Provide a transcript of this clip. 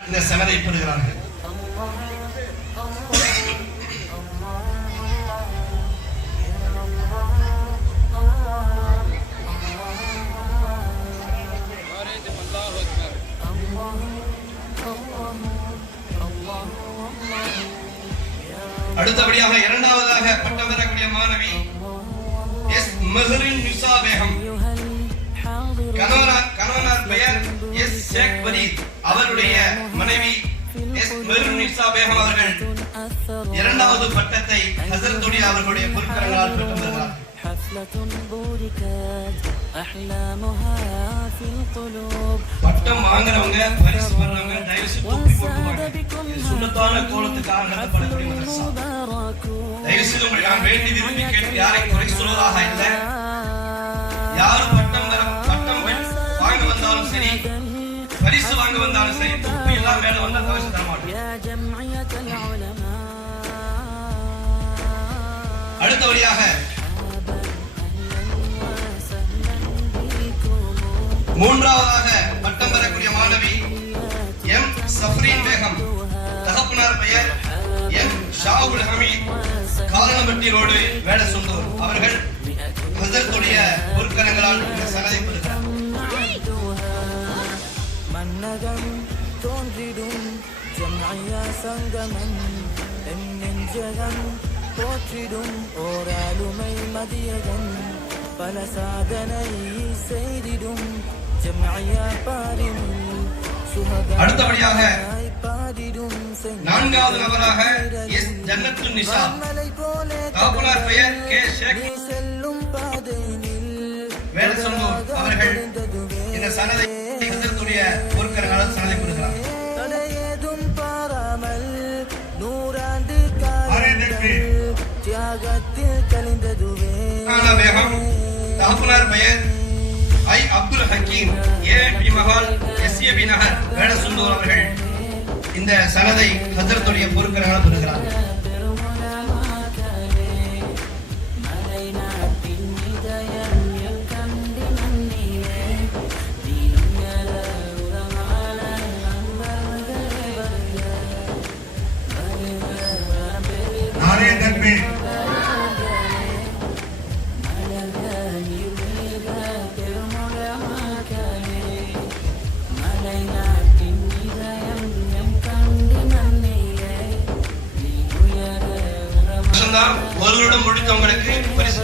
இந்த செலவை பெறுகிறார்கள் அடுத்தபடியாக இரண்டாவதாக பட்டம் பெறக்கூடிய மாணவி எஸ் மெஹரின் நிசா பேகம் வலீத் அவருடைய மனைவி பேகம் அவர்கள் இரண்டாவது பட்டத்தை ஹசரத்துடைய அவர்களுடைய பொருட்களால் பெற்று வருகிறார் பட்டம் வாங்குறவங்க பரிசு வாங்க வந்தாலும் சரி துப்பி எல்லாம் மேல வந்தா பரிசு தர மாட்டோம். அடுத்தபடியாக மூன்றாவதாக பட்டம் பெறக்கூடிய மாணவி எம். சஃப்ரீன் பேகம். தகப்பனார் பெயர் எம். ஷாவுல் ஹமீத். காரணப்பட்டி ரோடு வேடசுந்தூர் அவர்கள் ஹசரத்துடைய பொருட்கரங்களால் சகாதிப்பது மன்னகம் தோன்றிடும். ஜம்ஐயா சங்கமம் என் நெஞ்சகம் போற்றிடும். ஓராளுமை மதியகம் பல சாதனை செய்திடும். ஜம்ஐயா பாரின் அடுத்தபடியாக நான்காவது நபராக எஸ். ஜன்னத்து நிசா. மலை போல தகப்பனார் பெயர் கே. ஷேக். செல்லும் பாதையில் அவர்கள் இந்த சனதை பொருட்கரங்களால் சனதை பெறுகிறார் தடையேதும் பாராமல் நூறாண்டு தியாகத்தில் கலைந்ததுவே ஆனா பேகம் தகப்பனார் பெயர் I Abdul Hakeem. A B Mahal S A B Nagar Vedasandur அவர்கள் இந்த சனதை ஹசரத்துடைய பொருட்கரங்களால் பெறுகிறார் நானே ஒரு வருடம் முடித்தவங்களுக்கு பரிசு